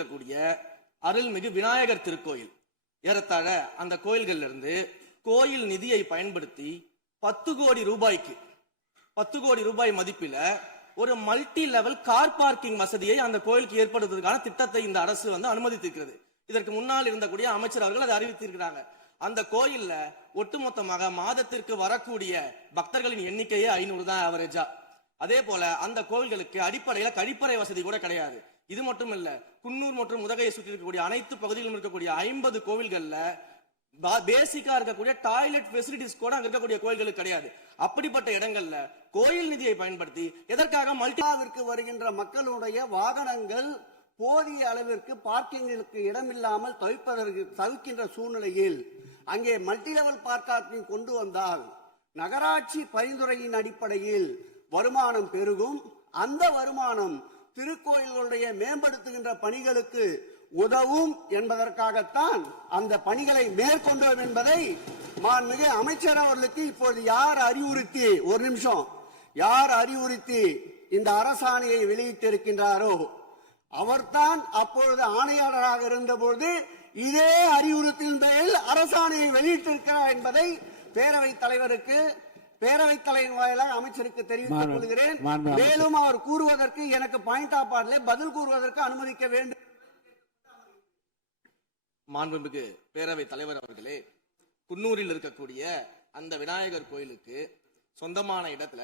இருக்கக்கூடிய அருள்மிகு விநாயகர் திருக்கோயில், ஏறத்தாழ அந்த கோயில்கள்ல இருந்து கோயில் நிதியை பயன்படுத்தி 10 கோடி ரூபாய்க்கு 10 கோடி ரூபாய் மதிப்பில ஒரு மல்டி லெவல் கார் பார்க்கிங் வசதியை அந்த கோயிலுக்கு ஏற்படுத்துவதற்கான திட்டத்தை இந்த அரசு அனுமதித்திருக்கிறது. இதற்கு முன்னால் இருந்தக்கூடிய அமைச்சர் அவர்கள் அதை அறிவித்திருக்கிறாங்க. அந்த கோயில்ல ஒட்டுமொத்தமாக மாதத்திற்கு வரக்கூடிய பக்தர்களின் எண்ணிக்கையே 500 தான் ஆவரேஜா. அதே போல அந்த கோயில்களுக்கு அடிப்படையில கழிப்பறை வசதி கூட கிடையாது. இது மட்டும் இல்ல, குன்னூர் மற்றும் உதகையை சுற்றி இருக்கக்கூடிய அனைத்து பகுதிகளிலும் இருக்கக்கூடிய 50 கோவில்கள்ல பேசிக்கா இருக்கக்கூடிய டாய்லெட் ஃபெசிலிட்டிஸ் கூட அங்க இருக்கக்கூடிய கோயில்களுக்கு கிடையாது. அப்படிப்பட்ட இடங்கள்ல கோயில் நிதியை பயன்படுத்தி எதற்காக மல்டிவிற்கு வருகின்ற மக்களுடைய வாகனங்கள் போதிய அளவிற்கு பார்க்கிங்களுக்கு இடமில்லாமல் தவிக்கின்ற சூழ்நிலையில் அங்கே மல்டி லெவல் பார்க்கிங் கொண்டு வந்தால் நகராட்சி பரிந்துரையின் அடிப்படையில் வருமானம் பெருகும். அந்த வருமானம் திருக்கோயில்களுடைய மேம்படுத்துகின்ற பணிகளுக்கு உதவும் என்பதற்காகத்தான் அந்த பணிகளை மேற்கொண்டோம் என்பதை மாண்புமிகு அமைச்சர் அவர்களுக்கு இப்போது யார் அறிவுறுத்தி இந்த அரசாணையை வெளியிட்டிருக்கின்றாரோ அவர்தான் அப்பொழுது ஆணையாளராக இருந்தபோது இதே அறிவுறுத்தின் பேரில் அரசாணையை வெளியிட்டிருக்கிறார் என்பதை பேரவைத் தலைவர் வாயிலாக அமைச்சருக்கு தெரிவித்துக் கொள்கிறேன். மேலும் அவர் கூறுவதற்கு எனக்கு பாயிண்ட் ஆஃப் ஆர்டர்ல பதில் கூறுவதற்கு அனுமதிக்க வேண்டும். மாண்புமிகு பேரவைத் தலைவர் அவர்களே, குன்னூரில் இருக்கக்கூடிய அந்த விநாயகர் கோயிலுக்கு சொந்தமான இடத்துல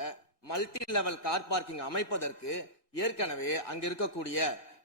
மல்டி லெவல் கார் பார்க்கிங் அமைப்பதற்கு ஏற்கனவே அங்க இருக்கக்கூடிய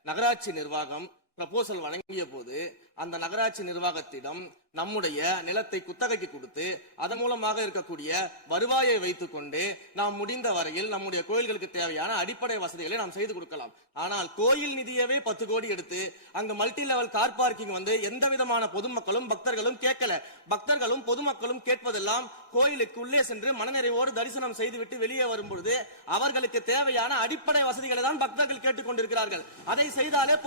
நகராட்சி நிர்வாகம் ப்ரப்போசல் வழங்கிய போது அந்த நகராட்சி நிர்வாகத்திடம் நம்முடைய நிலத்தை குத்தகைக்கு கொடுத்து அதன் மூலமாக இருக்கக்கூடிய வருவாயை வைத்துக் கொண்டு நாம் முடிந்த வரையில் நம்முடைய கோயில்களுக்கு தேவையான அடிப்படை வசதிகளை நாம் செய்து கொடுக்கலாம். ஆனால் கோயில் நிதியவே 10 கோடி எடுத்து அங்கு மல்டி லெவல் கார் பார்க்கிங் எந்த விதமான பொதுமக்களும் பக்தர்களும் கேட்கல. பக்தர்களும் பொதுமக்களும் கேட்பதெல்லாம் கோயிலுக்கு உள்ளே சென்று மனநிறைவோடு தரிசனம் செய்துவிட்டு வெளியே வரும்பொழுது அவர்களுக்கு தேவையான அடிப்படை வசதிகளை தான் பக்தர்கள் கேட்டுக் கொண்டிருக்கிறார்கள். அதை செய்தாலே